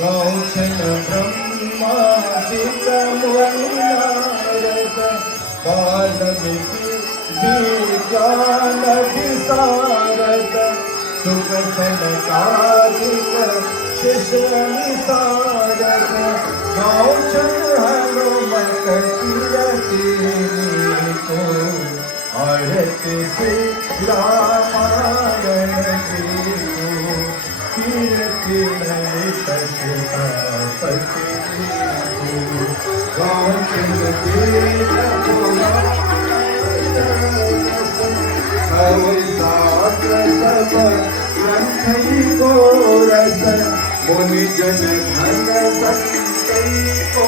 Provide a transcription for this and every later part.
गौचन ब्रह्मादिक मुनिनारद बालमिति विज्ञान विशारद सुख सनकादिक शिष्य निसारद गौचन हनुमत कीरति को आरती श्री रामायण की कीर्ति ललित सीतापति गौचन सब ग्रंथि गोरस मुनि जन धन संतति को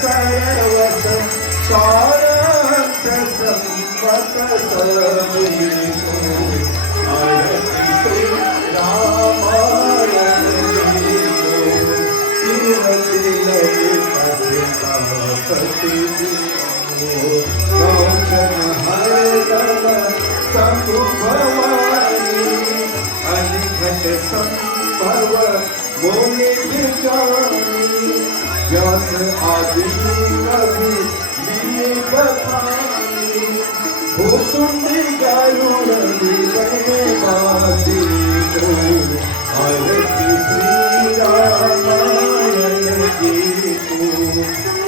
सरवस सारथ संपत सबि आरती श्री रामायण कीर्ति ललित सीतापति गौचन हरदम संभवानी अनिघट संभव मोनि विज्ञानी व्यास आदि कवि लिए बखानी भूसुंडी गारुड़ वासी को आरती श्री रामायण की को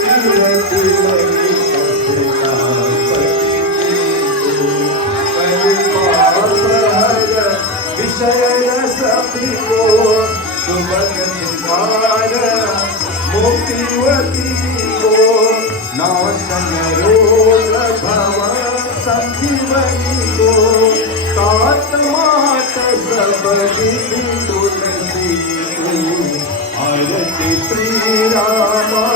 कीर्ति ललित सीतापति विषय सभी को सुबह सिंगार मोतीवती को नाशन रोग भव संजीवनी को तात मात सब विधि तुलसी को आरती श्री राम